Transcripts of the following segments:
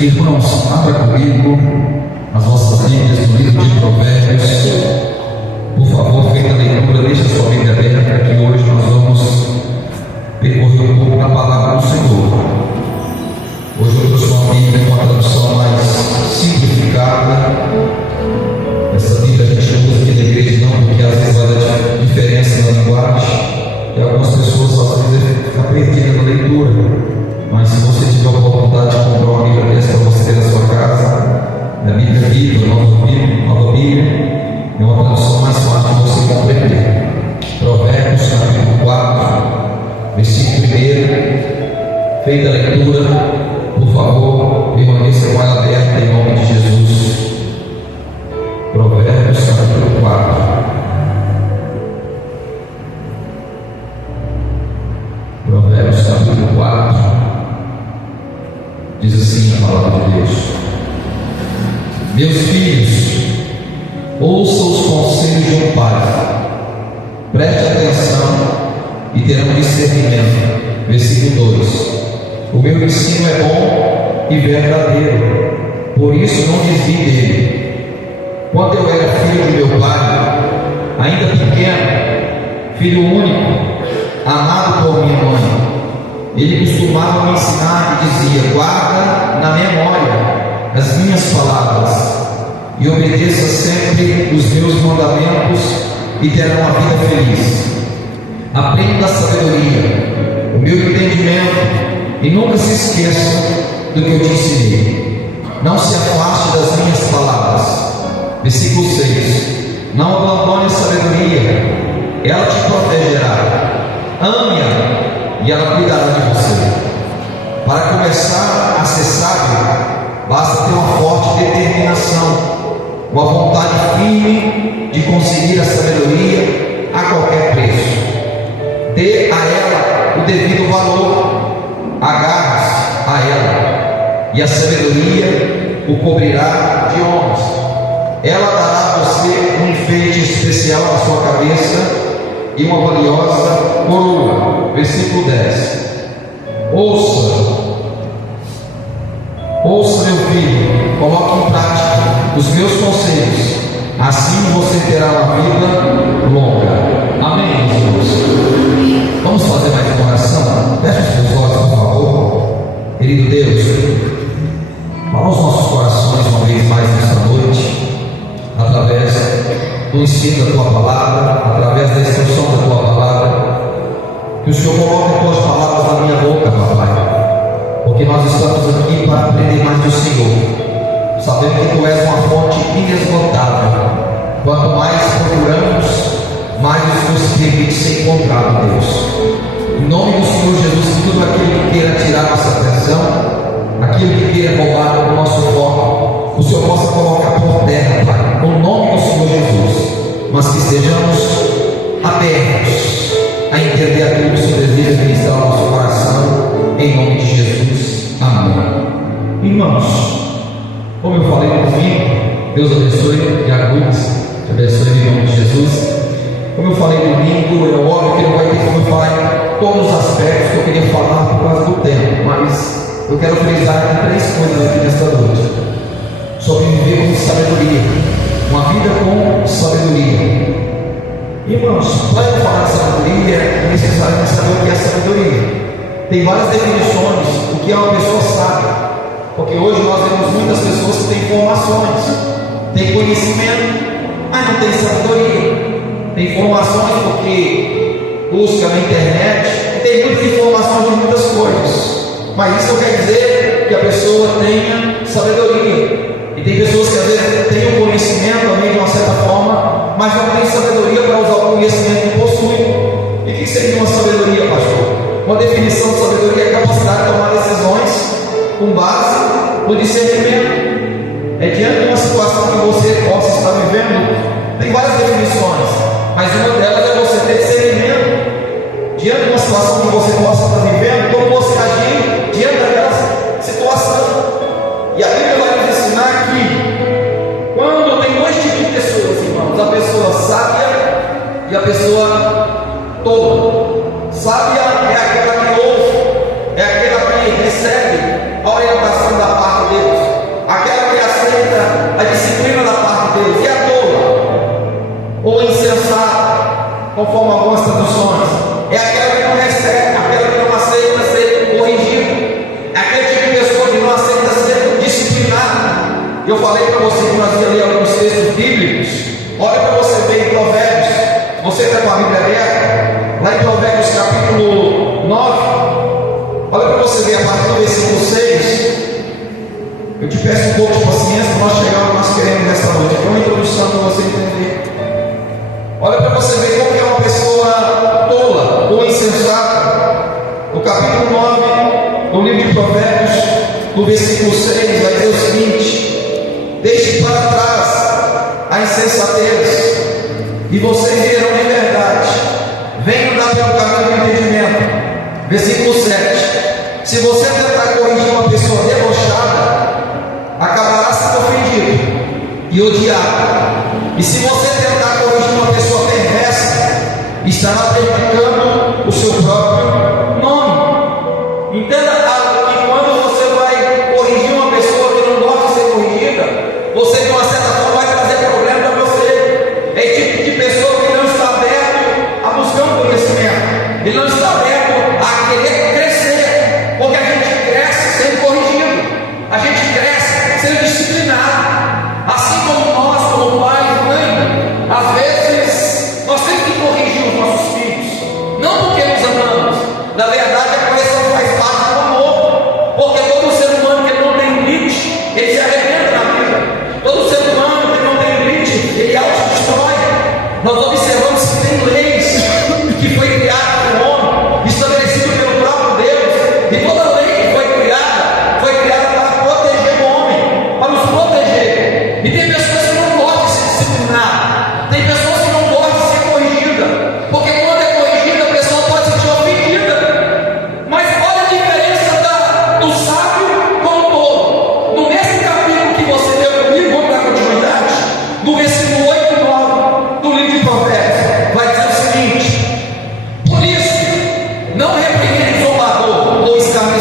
Irmãos, abra comigo as vossas Bíblias no livro de Provérbios. Por favor, feita a leitura, deixa a sua Bíblia aberta, que hoje nós vamos percorrer um pouco na palavra do Senhor. Hoje eu trouxe uma Bíblia com uma tradução mais simplificada. Essa Bíblia a gente usa aqui na igreja não, porque às vezes vai dar diferença na linguagem e algumas pessoas às vezes ficam perdidas na leitura. Mas se você tiver a oportunidade de comprar uma Bíblia dessa para você ter na sua casa, a Bíblia Viva, Nova Bíblia, é uma tradução mais fácil de você compreender. Provérbios, capítulo 4, versículo 1. Feita a leitura, por favor, permaneça com ela aberta em nome de Jesus. Provérbios, capítulo 4. Provérbios, capítulo 4. Diz assim a palavra de Deus: Meus filhos, ouçam os conselhos de um pai, preste atenção e terão discernimento. Versículo 2: O meu ensino é bom e verdadeiro, por isso não desvie dele. Quando eu era filho de meu pai, ainda pequeno, filho único, amado por minha mãe, ele costumava me ensinar e dizia: guarda na memória as minhas palavras e obedeça sempre os meus mandamentos e terá uma vida feliz. Aprenda a sabedoria, o meu entendimento, e nunca se esqueça do que eu te ensinei. Não se afaste das minhas palavras. Versículo 6: Não abandone a sabedoria, ela te protegerá. Ame-a e ela cuidará de você. Para começar a ser sábio, basta ter uma forte determinação, uma vontade firme de conseguir a sabedoria a qualquer preço. Dê a ela o devido valor, agarre-se a ela, e a sabedoria o cobrirá de honras. Ela dará a você um enfeite especial na sua cabeça e uma valiosa coroa. Versículo 10: Ouça, meu filho, coloque em prática os meus conselhos, assim você terá uma vida longa. Amém, Jesus? Vamos fazer mais uma oração? Feche os seus olhos, por favor. Querido Deus, fala aos nossos corações uma vez mais nesta noite, através do ensino da Tua Palavra, através da instrução da Tua Palavra. Que o Senhor coloque as Tuas palavras na minha boca, Papai, porque nós estamos aqui para aprender mais do Senhor, sabendo que Tu és uma fonte inesgotável. Quanto mais procuramos, mais nos permite ser encontrado, Deus. Em nome do Senhor Jesus, que tudo aquilo que queira tirar nossa atenção, aquilo que queira roubar o nosso foco, o Senhor possa colocar por terra, Pai, no nome do Senhor Jesus, mas que sejamos abertos a entender aquilo que o Senhor deseja ministrar ao nosso coração, em nome de Jesus. Amém. Irmãos, como eu falei no domingo, Deus abençoe e agude, te abençoe em nome de Jesus. Como eu falei no domingo, é óbvio que não vai ter como eu falar em todos os aspectos que eu queria falar por causa do tempo, mas eu quero frisar aqui 3 coisas aqui nesta noite: sobre viver com sabedoria, uma vida com sabedoria. Irmãos, para eu falar de sabedoria, é necessário saber o que é sabedoria. Tem várias definições do que é uma pessoa sábia, porque hoje nós vemos muitas pessoas que têm informações, têm conhecimento, mas não têm sabedoria. Tem informações porque busca na internet, tem muitas informações de muitas coisas, mas isso não quer dizer que a pessoa tenha sabedoria. E tem pessoas que às vezes têm o conhecimento também de uma certa forma, mas não têm sabedoria para usar o conhecimento que possuem. E o que seria uma sabedoria, pastor? Uma definição de sabedoria é a capacidade de tomar decisões com base no discernimento. É diante de uma situação que você possa estar vivendo, tem várias definições, mas uma delas é você ter discernimento. Diante de uma situação que você possa estar vivendo, como você agir diante daquela situação. E a Bíblia vai nos ensinar que quando tem 2 tipos de pessoas, irmãos: a pessoa sábia e a pessoa tola. Sábia é aquela que ouve, é aquela que recebe a orientação da parte de Deus. conforme algumas traduções, é aquela que não recebe, aquela que não aceita ser corrigida, é aquele tipo de pessoa que não aceita ser disciplinada. Eu falei para você que nós ia ler alguns textos bíblicos. Olha para você ver em Provérbios, você está com a Bíblia aberta, lá em Provérbios capítulo 9, olha para você ver a partir do versículo 6. Eu te peço um pouco de paciência para nós chegar onde nós queremos nesta noite. Aqui é uma introdução para você entender. Olha para você ver como é uma pessoa tola ou insensata. No capítulo 9 do livro de Provérbios, no versículo 6, vai dizer o seguinte: deixe para trás a insensatez, e vocês verão de verdade. Venham dar pelo caminho do entendimento. Versículo 7: se você tentar corrigir uma pessoa debochada, acabará sendo ofendido e odiado. E se você tentar corrigir uma pessoa perversa, estará prejudicando o seu próprio nome. Entenda algo, que quando você vai corrigir uma pessoa que não gosta de ser corrigida, você de uma certa forma vai trazer problema para você. É esse tipo de pessoa que não está aberto a buscar um conhecimento, ele não está aberto a querer crescer, porque a gente cresce sendo corrigido, a gente cresce sendo disciplinado. Assim como nós, como pai e mãe, às vezes nós temos que corrigir os nossos filhos, não porque nos amamos. Na verdade, a correção faz parte do amor, porque todo ser humano que não tem limite, ele se arrebenta na vida. Todo ser humano que não tem limite, ele autodestrói. Nós observamos que tem leis que foi criada pelo homem, estabelecido pelo próprio Deus, e toda lei que foi criada para proteger o homem, para nos proteger. E tem pessoas que não gostam de se disciplinar, tem pessoas que não gostam de ser corrigida, porque quando é corrigida a pessoa pode se sentir ofendida. Mas olha a diferença do sábio com o tolo. No mesmo capítulo que você leu comigo, vamos dar continuidade, no versículo 8 e 9 do livro de Provérbios, vai dizer o seguinte: por isso, não repreende o zombador ou escarnecedor,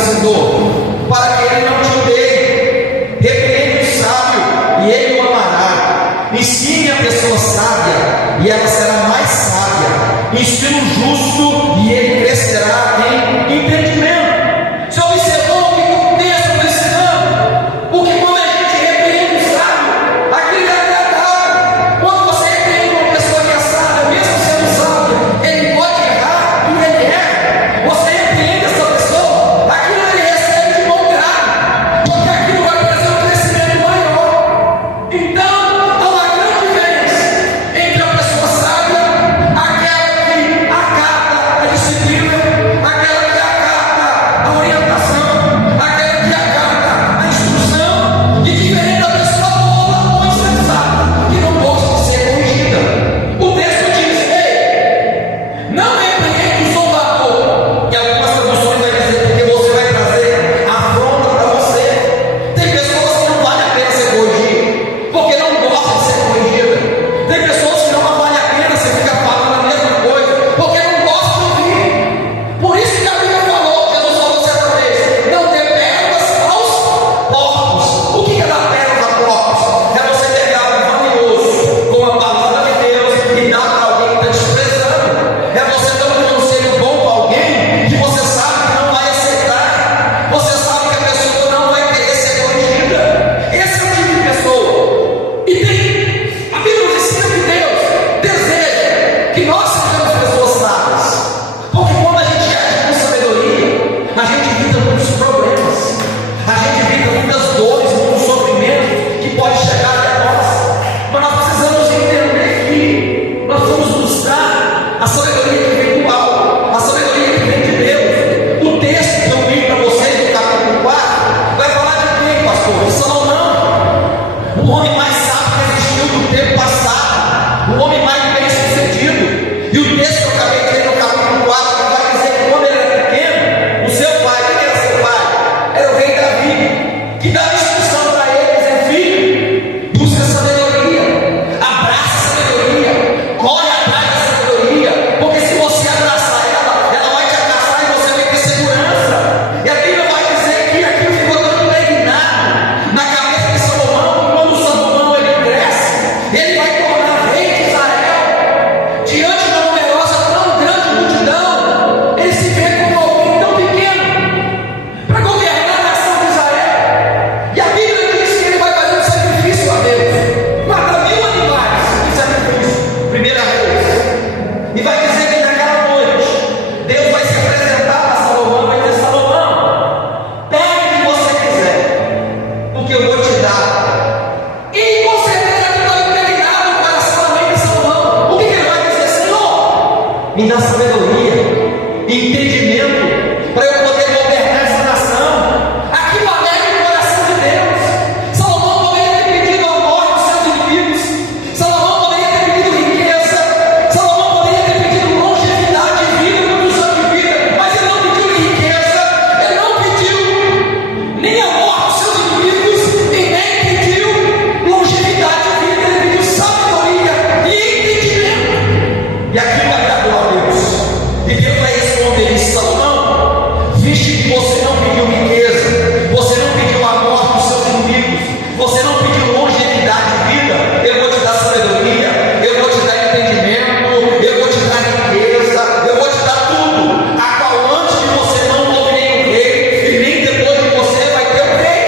visto que você não pediu riqueza, você não pediu a morte dos seus inimigos, você não pediu longevidade de vida, eu vou te dar sabedoria, eu vou te dar entendimento, eu vou te dar riqueza, eu vou te dar tudo, a qual antes de você não houve nenhum rei, e nem depois de você vai ter um rei.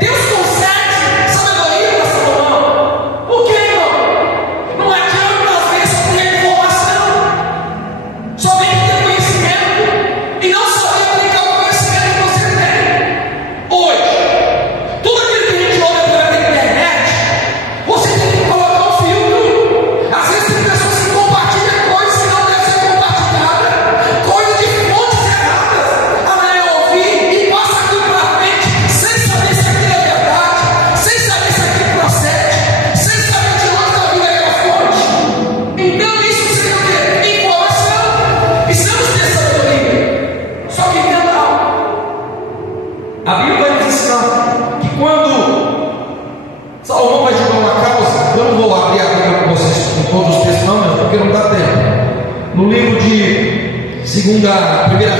Deus concede sabedoria para Salomão. Por quê, irmão? Não adianta às vezes só ter informação, somente ter conhecimento, e não saber aplicar o conhecimento que você tem. Hoje, tudo aquilo que a gente ouve através da internet, você tem que colocar um filtro. Às vezes tem pessoas que compartilham coisas que não devem ser compartilhadas, coisas de fontes erradas. Eu ouvi e passa aquilo para frente, sem saber se aquilo é verdade, sem saber se aquilo procede, sem saber de onde está vindo aquela fonte. Então isso seria o quê? Informação. Precisamos ter sabedoria. Só que entenda algo. A Bíblia vai nos ensinar que quando Salomão vai julgar uma causa, eu não vou abrir a Bíblia com vocês em todos os textos, não, porque não dá tempo. No livro de 1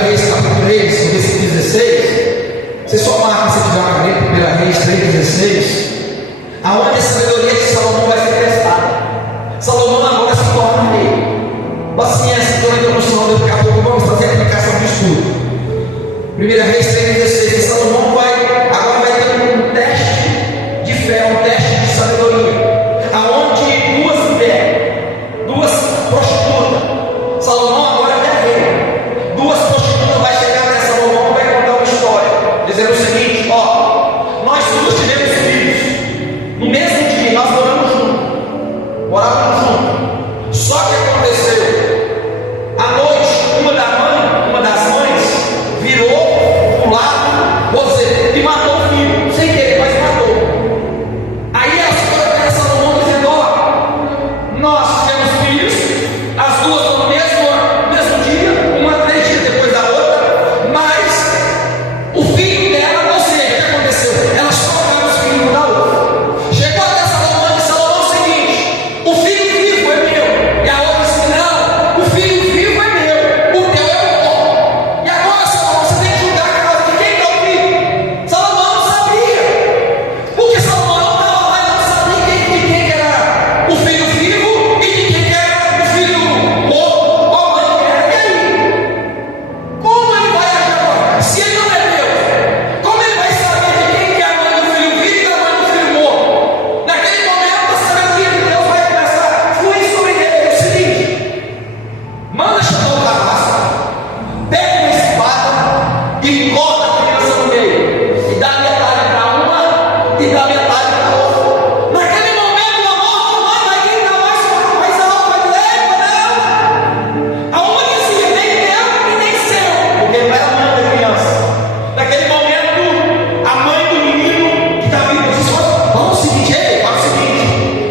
Reis, capítulo 3, no versículo 16, você só marca se tiver uma Bíblia, 1 Reis 3,16, aonde a sabedoria de Salomão vai ser testada. Salomão agora se torna rei. Paciência, toda a introdução, daqui a pouco vamos fazer a aplicação do estudo. 1 Reis 3,16, Salomão agora vai ter um teste de fé, um teste de sabedoria, aonde duas prostitutas, Salomão agora é rei, duas prostitutas vai chegar até Salomão e vai contar uma história, dizendo o seguinte: ó, nós duas tivemos filhos, no mesmo dia nós morávamos juntos, só que aconteceu, à noite, uma das mães virou pro lado, você, e matou o filho, sem querer, mas matou. Aí ela foi para Salomão dizendo: ó, nós tivemos filhos, as duas no mesmo dia, uma 3 dias depois da outra, mas o filho dela, ou seja, o que aconteceu? Elas trocaram os filhos um da outra. Chegou até Salomão e disse: Salomão, é o seguinte, o filho vivo é meu. E a outra disse: não, o filho vivo é meu, o teu é o bom. E agora, Salomão, você tem que julgar a causa de quem é o filho. Salomão não sabia, porque Salomão não estava lá e não sabia de quem era o filho vivo e de quem era o filho morto, ou a mãe que era. E aí? Como ele vai agir agora? Se ele não é Deus, como ele vai saber de quem que é a mãe do filho vivo e a mãe do filho morto? Naquele momento, a sabedoria de Deus vai começar a fluir sobre ele. É o seguinte: manda chamar o carrasco, pega uma espada e corta a criança no meio, e dá metade para uma e dá metade para outra. Naquele momento, a morte humana vai gritar mais alto, vai dizer: epa, não! A uma dizia: nem meu e nem seu, porque não era a mãe da criança. Naquele momento, a mãe do menino que está vivo disse: vamos o seguinte, faz o seguinte,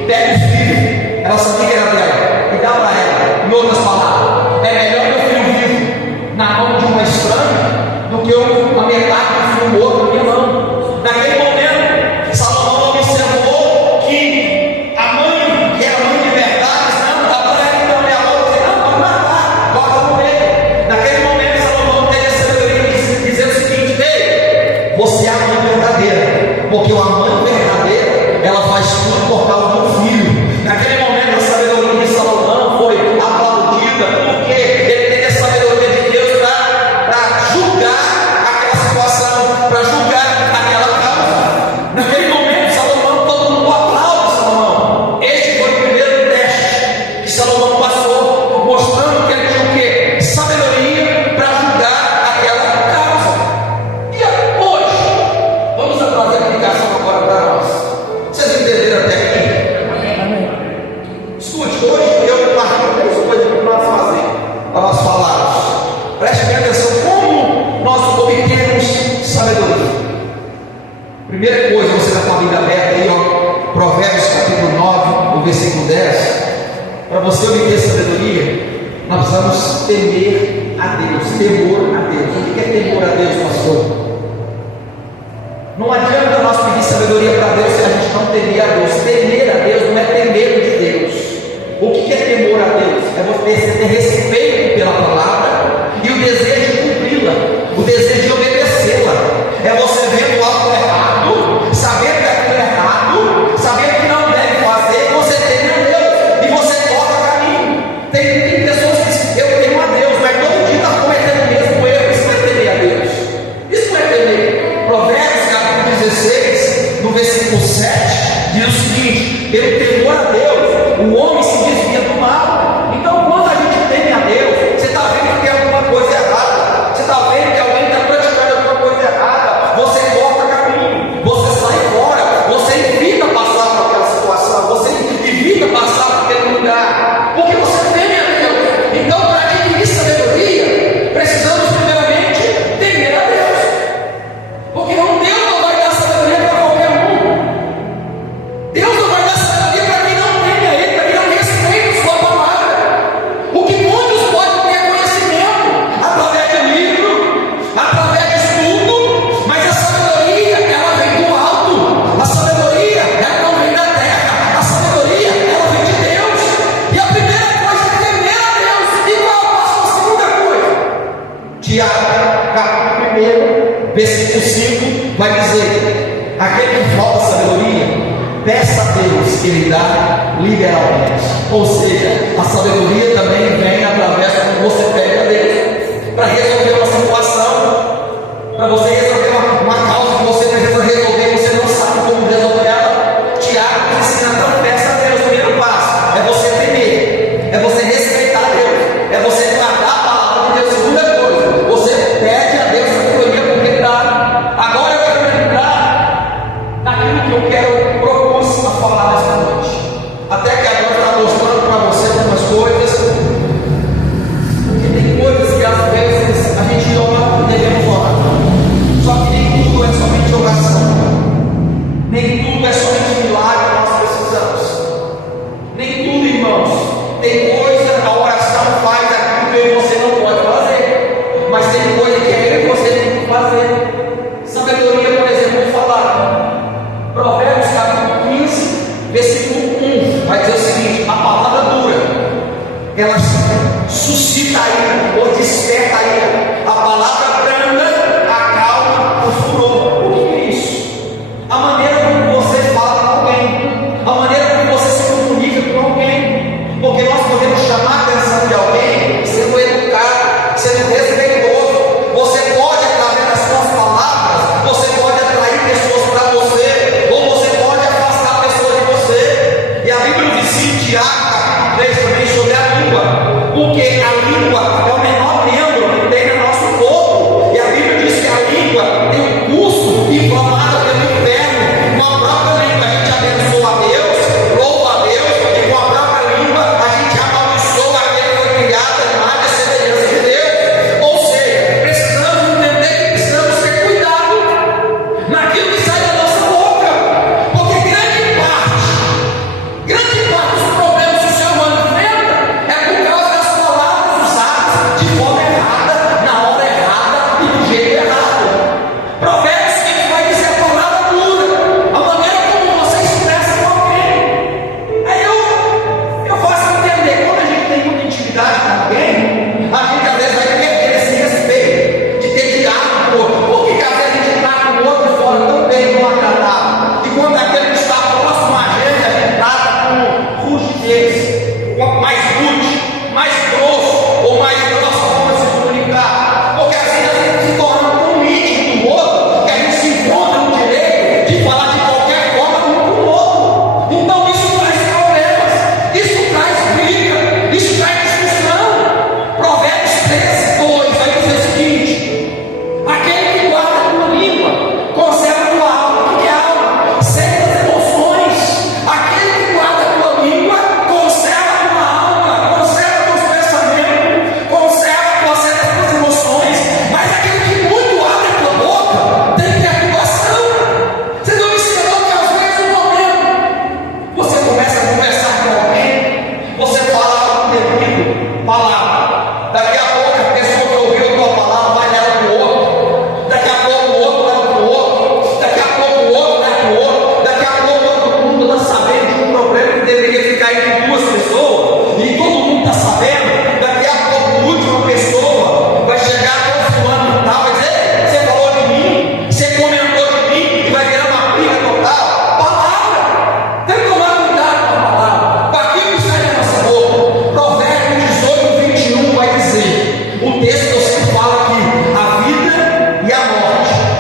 pega o filho, ela sabia que era dela, e dá para ela. Em outras palavras, é melhor meu filho vivo na mão de uma estranha do que a metade do filho morto na minha mão. Naquele momento, Salomão observou que a mãe, que era a mãe de verdade, não, dá para ela então, e a outra disse: não, pode matar, corta no meio. Naquele momento, Salomão teve a sabedoria de dizer o seguinte: ei, você é a mãe verdadeira, porque a mãe verdadeira, ela faz tudo por causa do filho. Naquele momento, a sabedoria de Salomão foi aplaudida, porque ele teve a sabedoria de Deus para julgar aquela situação, para julgar aquela causa. Naquele momento, Salomão, todo mundo aplaude Salomão. Este foi o primeiro teste que Salomão passou, mostrando que ele tinha o quê? Sabedoria para julgar aquela causa. E hoje, vamos trazer a aplicação agora para nós. Vocês entenderam até aqui? Escute, hoje eu marquei 3 coisas para nós fazer, para nós falarmos. Preste bem atenção como nós obtemos sabedoria. Primeira coisa, você está com a Bíblia aberta aí, ó, Provérbios capítulo 9, o versículo 10. Para você obter sabedoria, nós precisamos temer a Deus, temor a Deus. O que é temor a Deus, pastor? Não adianta nós pedir sabedoria para Deus se a gente não temer a Deus. Temer a Deus não é ter medo de Deus. O que é temor a Deus? É você ter respeito pela palavra e o desejo de cumpri-la. O desejo desejo de obedecê-la. É você vendo algo errado, sabendo que aquilo é errado, sabendo que não deve fazer, você teme a Deus e você corta caminho. Tem pessoas que dizem, eu temo a Deus, mas todo dia está cometendo o mesmo erro. Isso não é temer a Deus. Isso não é temer. Provérbios capítulo 16, no versículo 7, diz o seguinte: pelo temor a Deus, o homem se desvia do mal. Então, quando a gente teme a Deus, você está vendo que tem alguma coisa errada, você está vendo que alguém está praticando alguma coisa errada, você corta caminho, você sai fora, você evita passar por aquela situação, você evita passar por aquele lugar, porque você teme a Deus. Então, para adquirir sabedoria, precisamos primeiramente temer a Deus, porque Deus não vai dar sabedoria para qualquer um. Deus não vai dar sabedoria para quem não teme a Ele, para quem não respeita Sua palavra. O que muitos podem ter conhecimento através de livro, através de estudo, mas a sabedoria, ela vem do alto. A sabedoria, ela não vem da terra. A sabedoria, ela vem de Deus. E a primeira coisa é temer a Deus. E qual é a segunda coisa? Tiago, capítulo 1, versículo 5, vai dizer: aquele que falta sabedoria, peça a Deus que Ele dá liberalmente. Ou seja, a sabedoria também vem através de você pede a Deus para resolver uma situação, para você resolver uma causa que você precisa resolver, você não sabe como resolver ela. Tiago nos ensina, então peça a Deus. O primeiro passo é você temer, é você respeitar Deus, é você guardar a palavra de Deus. Segunda coisa, você pede a Deus sabedoria porque Ele dá. Agora eu quero entrar naquilo que eu quero propus a falar nesta noite. Até que agora está mostrando para você algumas coisas, porque tem coisas que às vezes a gente ora e devemos orar.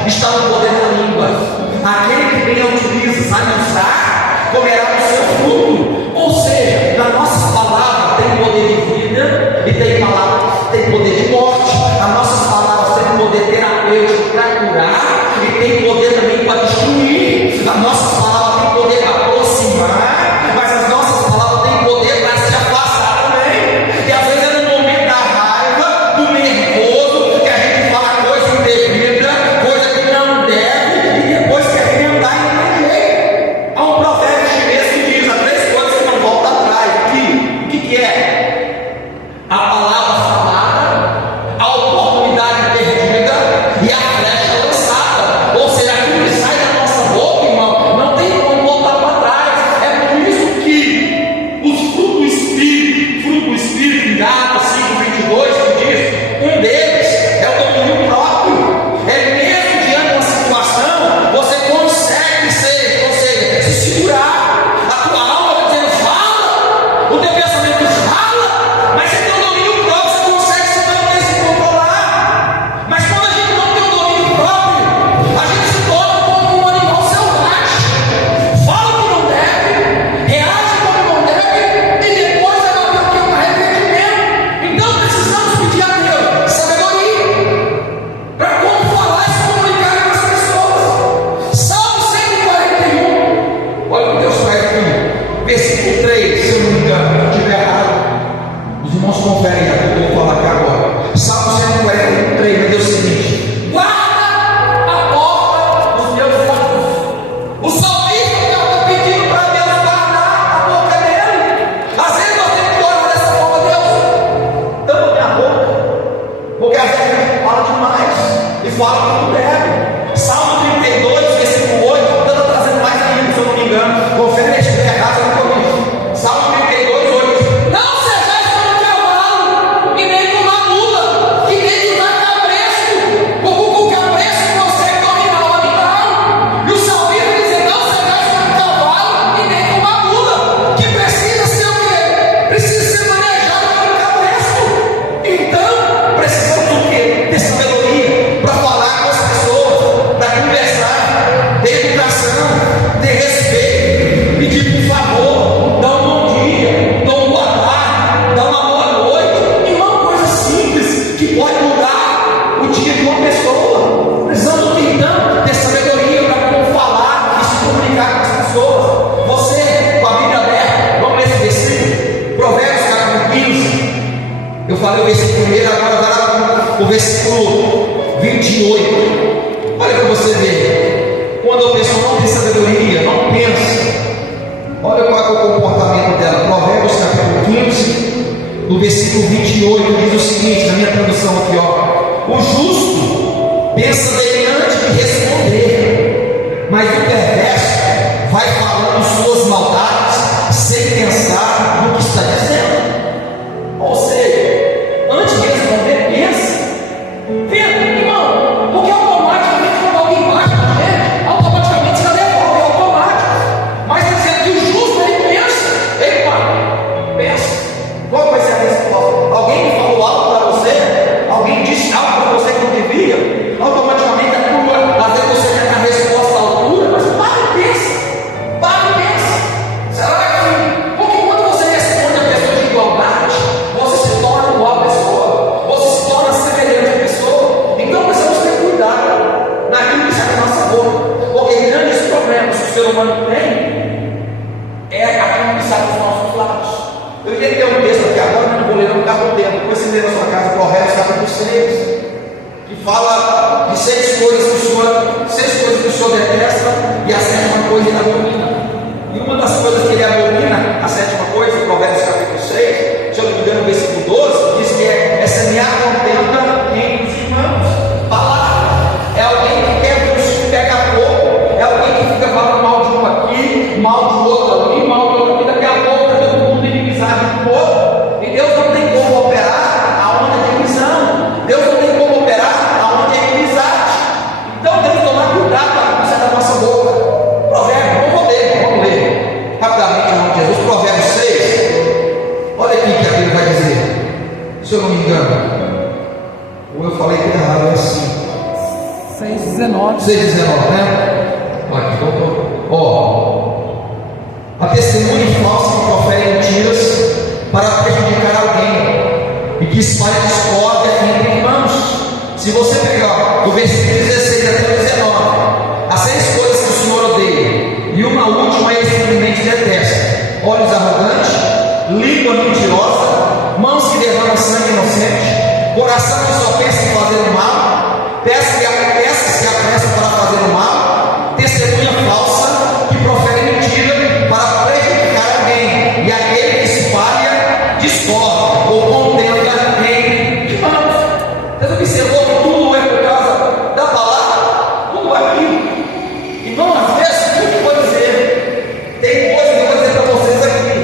está no poder da língua. Aquele que bem a utiliza, sabe usar, comerá do seu fruto. Ou seja, na nossa palavra tem poder de vida e tem poder de morte. As nossas palavras têm poder terapêutico para curar e tem poder também para destruir. As nossas palavras têm poder para aproximar, mas as nossas palavras têm poder para se afastar também. E às vezes é no momento da raiva, do nervoso, que a gente fala coisa indevida, coisa que não deve, e depois quer remendar e não tem jeito. Há um provérbio chinês que diz: há 3 coisas que não voltam atrás. O que é? A palavra falada, a oportunidade perdida e a flecha lançada. Ou seja, aquilo que sai da nossa boca, irmão, não tem como voltar para trás. É por isso que os frutos do Espírito, em Gálatas 5:22, que diz, um deles é o domínio próprio. É mesmo diante de uma situação, você consegue se segurar. A tua alma está dizendo, fala, o teu pensamento fala, mas você tem o domínio próprio, você consegue se controlar. Mas quando a gente não tem o domínio próprio, a gente se torna como um animal selvagem. Fala o que não deve, reage como não deve, e depois vai bater o que é arrependimento. Então precisamos pedir a Deus sabedoria para como falar e se comunicar com as pessoas. Salmo 141. Olha o que Deus faz aqui. Versículo 3, se eu não me engano, se eu estiver errado. Os irmãos conferem aí, eu vou falar aqui agora. Salmo 143, vai dizer o seguinte: guarda a porta dos meus lábios. O salmista está pedindo para Deus guardar a boca dele. Às vezes nós temos que orar dessa forma: Deus, tampa minha boca, porque às vezes a gente fala demais e fala o que não deve. Salmo 32, versículo 8, estou trazendo mais ainda, se eu não me engano. Confere se estiver errado, eu não corrijo. Salmo 32, 8. Não sejais como o cavalo, e nem como a mula, que nem o cabresto, porque o cabresto consegue dominar o animal. E o salmista diz: não sejais como o cavalo, e nem como a mula, que precisa ser o quê? Precisa ser manejado como o cabresto. Então, precisamos do quê? Ter sabedoria para falar com as pessoas, para conversar, ter educação, ter respeito, pedir por favor, dar um bom dia, dar um boa tarde, dar uma boa noite. E uma coisa simples que pode mudar o dia de uma pessoa. Precisamos do que então? Ter sabedoria para como falar e se comunicar com as pessoas. Você, com a Bíblia aberta, vamos ler esse versículo, Provérbios capítulo 15. Eu falei o versículo 1, agora dá o versículo 28. Olha para você ver. Quando a pessoa não tem sabedoria, não pensa, olha qual é o comportamento dela. Provérbios capítulo 15, do versículo 28, diz o seguinte, na minha tradução aqui, ó: o justo pensa dele antes de responder, mas o perverso vai falando suas maldades sem pensar no que está dizendo. Ou seja, antes de responder, pensa. Vendo, irmão, porque automaticamente quando alguém bate na gente, automaticamente você devolve, é automático. Mas está dizendo que o justo ele pensa, pensa. Qual vai ser a resposta? Alguém que falou algo para você, alguém disse algo para você que não devia, automaticamente a tua, às vezes você quer a resposta à altura, mas para e pensa. Será que, porque quando você responde a pessoa de igualdade, você se torna igual a pessoa, você se torna semelhante à pessoa. Então precisamos ter cuidado naquilo que sai da nossa boca, porque grandes problemas que o ser humano tem é aquilo que sai dos nossos lábios. Eu ia ter um texto aqui agora, mas não vou ler, não acabou o tempo. Depois você lê na sua casa, Provérbios capítulo 6, que fala de 6 coisas que o Senhor detesta e a 7ª coisa ele abomina. E uma das coisas que ele abomina, a 7ª coisa, Provérbios capítulo 6, se eu não me engano, no versículo 12, diz que é semear contenta entre os irmãos. Palavra é alguém que pega pouco, é alguém que fica falando mal de um aqui, mal de outro ali, mal de outro aqui, daqui a pouco está todo mundo inimizade um com o outro. E Deus não tem como operar aonde é divisão. Deus não tem como operar aonde é inimizade. 6,19. 6,19, né? A testemunha falsa que profere mentiras para prejudicar alguém e que espalha discórdia entre irmãos. Se você pegar do versículo 16 até o 19, as 6 coisas que o Senhor odeia, e uma última ele simplesmente detesta: olhos arrogantes, língua mentirosa, mãos que derramam sangue inocente, coração que só pensa em fazer o mal, peça que se apressa para fazer o mal, testemunha falsa que profere mentira para prejudicar alguém, e aquele que espalha discórdia ou contenda entre irmãos. Você observou que tudo é por causa da palavra? Tudo aqui. Irmão, às vezes, tudo que eu vou dizer, tem coisa que eu vou dizer para vocês aqui,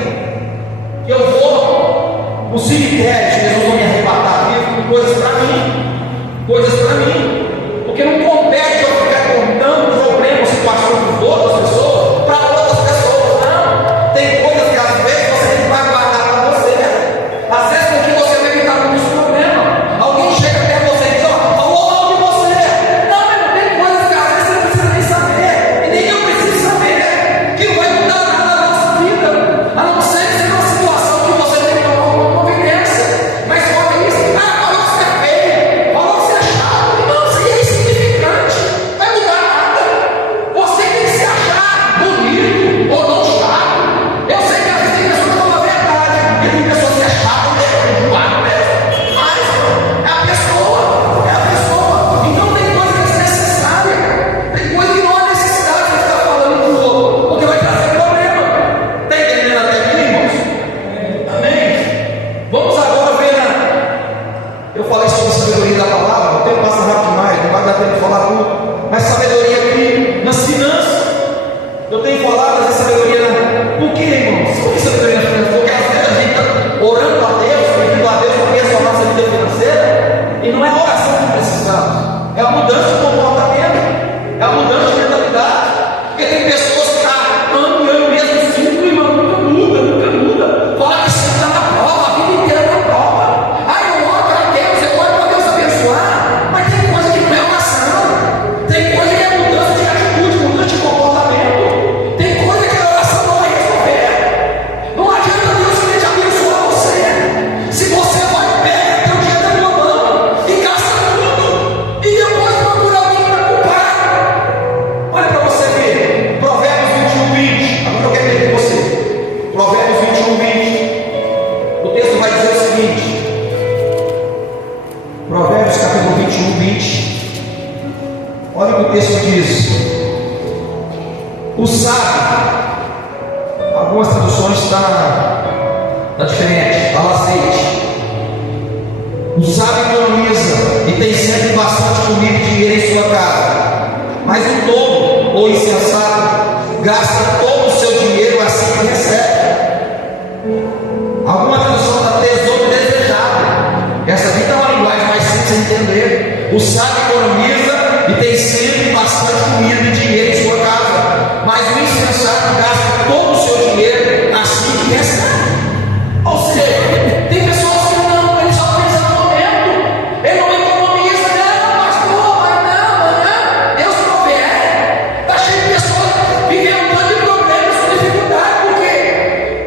que eu vou no cemitério, Jesus vai me arrebatar vivo com coisas para mim, porque não compete eu ficar contando problemas que passou por outras pessoas, para outras pessoas, não. Tem coisas que às vezes você tem que guardar para você, às vezes porque você vai evitar muito problema. Alguém chega até você e diz: ó, falou mal de você. Não, mas não tem coisas que às vezes você não precisa nem saber, e nem eu preciso saber, que não vai mudar nada na nossa vida, a não ser que seja uma situação que você tem que tomar uma providência. Mas fora isso, falou que você é feio, falou que você é chato, irmão, isso aí é insignificante, não vai mudar nada. Você tem que se achar bonito ou não chato. Eu sei que às vezes tem pessoas que falam a verdade, e tem pessoas que é chato mesmo, enjoado mesmo, mas é a pessoa. Então tem coisa que é desnecessária, tem coisa que não há necessidade de ficar falando com o outro, porque vai trazer problema. Está entendendo até aqui, irmãos? Amém? Vamos agora ver, eu falei sobre a sabedoria da palavra, o tempo passa rápido demais, não vai dar tempo de falar tudo, mas sabedoria aqui nas finanças. Eu tenho falado dessa sabedoria por que, irmãos? Por que sabedoria nas finanças? Porque às vezes a gente está orando a Deus, pedindo a Deus para abençoar a nossa vida financeira, e não é a oração que precisamos, é a mudança de comportamento, é a mudança de mentalidade. Porque tem pessoas que estão ano mesmo ciclo, irmão, nunca muda. Fala que você está na prova, a vida inteira na prova. Aí eu oro para Deus, eu oro para Deus abençoar, mas tem coisa que não é oração, tem coisa que é mudança de atitude, mudança de comportamento, tem coisa que a oração não vai resolver. Não adianta Deus querer te abençoar você, se você vai pegar teu dinheiro na tua mão e gasta tudo, e depois procura alguém para culpar. Olha para você ver, Provérbios 21:20. Agora eu quero ver com você. Provérbios 21:20. O texto vai dizer o seguinte: Provérbios capítulo 21:20. Olha o que o texto diz. O sábio, algumas traduções está diferente, está azeite. O sábio economiza e tem sempre bastante comida e dinheiro em sua casa, mas o tolo ou insensato gasta todo o seu dinheiro assim que recebe. Alguma tradução está tesouro desejado. Essa aqui está uma linguagem mais simples de entender. O sábio economiza e tem sempre bastante comida e dinheiro em sua casa, mas o insensato gasta todo o seu dinheiro assim que recebe. Ou seja, tem pessoas que não, ele só pensa no momento, ele não economiza, não, pastor, mas não, Deus provê. Está cheio de pessoas vivendo um monte de problemas, com dificuldade, porque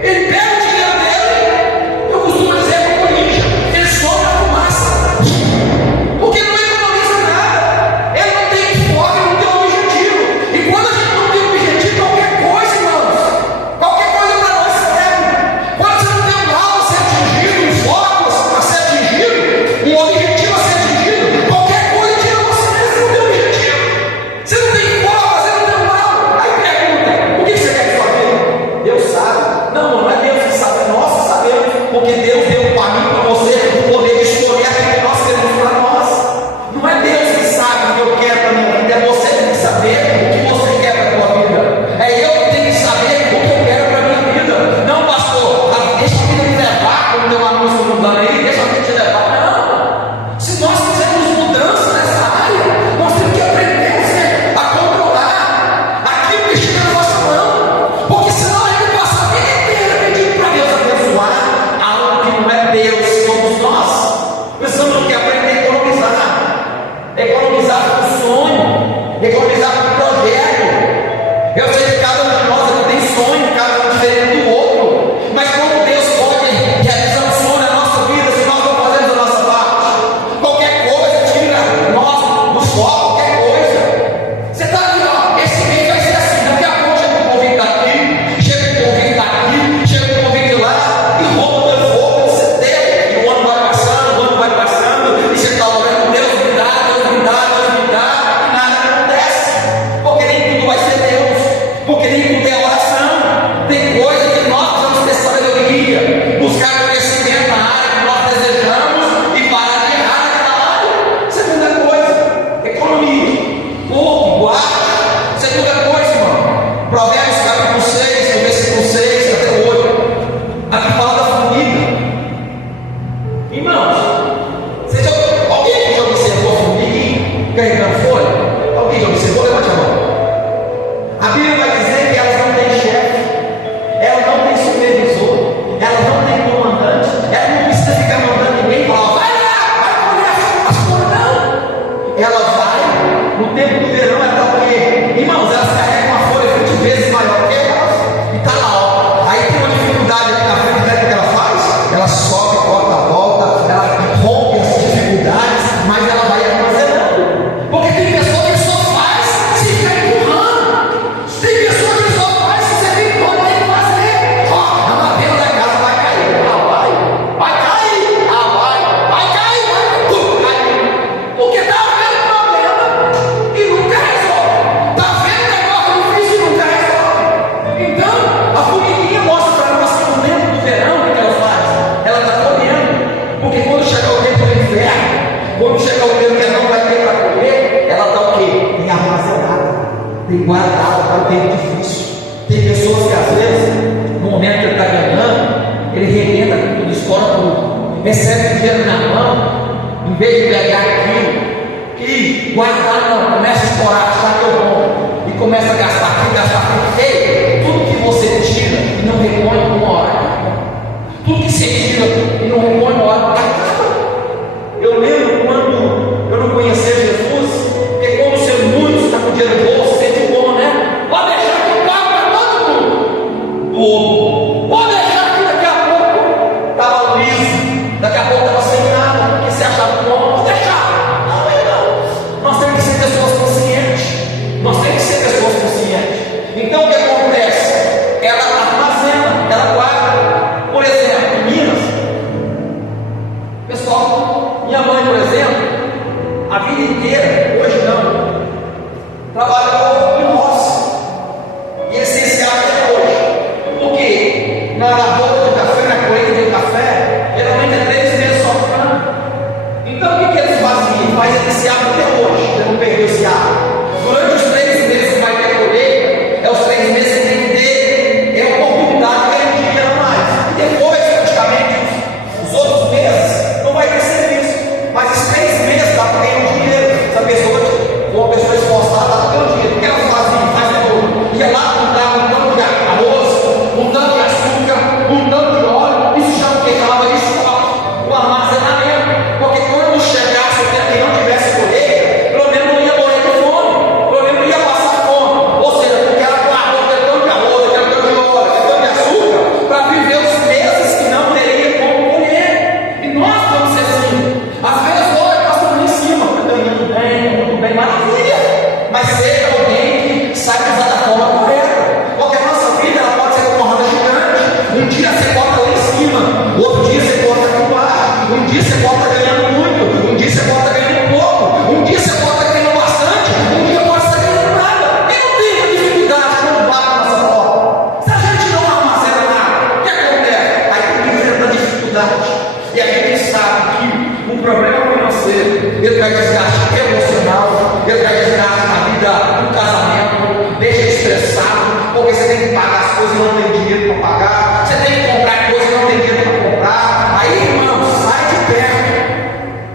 ele pega o dinheiro dele, eu costumo dizer como ninja, ele sobe a fumaça, porque não economiza nada. irmãos, elas carregam uma folha 20 vezes maior que elas, e está lá, ó. Aí tem uma dificuldade aqui na frente, né? O que ela faz? Ela sobe, volta, ela rompe as dificuldades, mas ela vai armazenando, porque tem pessoa que só faz se ficar empurrando, tem pessoa que só faz se você tem que fazer, ó, a madeira da casa vai cair, vai cair, vai cair, tudo cai, porque está havendo problema e nunca resolve, está havendo negócio difícil e nunca resolve. Então, a formiguinha mostra para nós que no tempo do verão, o que ela faz? Ela está colhendo, porque quando chegar o tempo do inverno, quando chegar o tempo que não vai ter para colher, ela está o quê? Tem armazenada, tem guardada para o tempo difícil. Tem pessoas que às vezes, no momento que ele está ganhando, ele rebenta com tudo, escola tudo, recebe o dinheiro na mão, em vez de pegar aquilo e guardar, não, começa a explorar, achar que eu bom, e começa a gastar aqui. Ei, tudo que você tira e não repõe uma hora, tudo que você tira e não repõe uma hora, acaba. Eu lembro quando eu não conhecia Jesus, porque quando você muito está com dinheiro no bolso, você sente bom, né? Pode deixar que eu pago para todo mundo. Do outro. Pode deixar que daqui a pouco estava liso, daqui a pouco estava sem nada, porque você achava bom, pode deixar. Não. Nós temos que ser pessoas conscientes. Então o que acontece? Ela armazena, ela guarda. Por exemplo, em Minas, pessoal, minha mãe, por exemplo, a vida inteira, hoje não, trabalhou em roça, e essencial até hoje, porque na lavoura do café, na colheita do café, geralmente é 3 meses só por ano. Então o que eles faziam? Faz esse hábito até hoje, para não perder esse hábito. Durante os 3 meses que vai ter colheita, é os 3 meses que tem que ter oportunidade de ganhar dinheiro a mais. E depois, praticamente, os outros meses, não vai ter serviço. Mas os 3 meses dá para ganhar dinheiro. Se a pessoa for uma pessoa esforçada, dá para ganhar dinheiro. O que elas faziam? Faz de novo. Ia lá comprar um tanto de arroz, um tanto de açúcar, um tanto de óleo. Isso chama o que? Chamava de estoque, o armazenamento. Porque quando chegasse o tempo que não tivesse colheita, pelo menos não ia morrer de fome, pelo menos não ia passar fome. Ou seja, porque ela guardou aquele tanto de arroz, aquele tanto de óleo, aquele tanto de açúcar, para viver os meses que não teria como comer. E nós vamos ser assim. Às vezes, olha, nós estamos em cima, muito bem, maravilha. Mas seja alguém que saiba usar da forma correta. Porque a nossa vida ela pode ser uma roda gigante. Um dia você bota lá em cima, outro dia você bota aqui embaixo, um dia você bota ganhando muito, um dia você bota ganhando pouco, um dia você bota ganhando bastante, um dia pode estar ganhando nada. E não tem dificuldade quando bate na nossa porta. Se a gente não armazena nada, o que acontece? Aí tem que enfrentar dificuldade. E a gente sabe que um problema financeiro, ele vai desgaste emocional, ele vai desgaste na vida do casamento, deixa estressado, porque você tem que pagar as coisas e não tem dinheiro para pagar, você tem que comprar coisas e não tem dinheiro para comprar. Aí, irmão, sai de perto.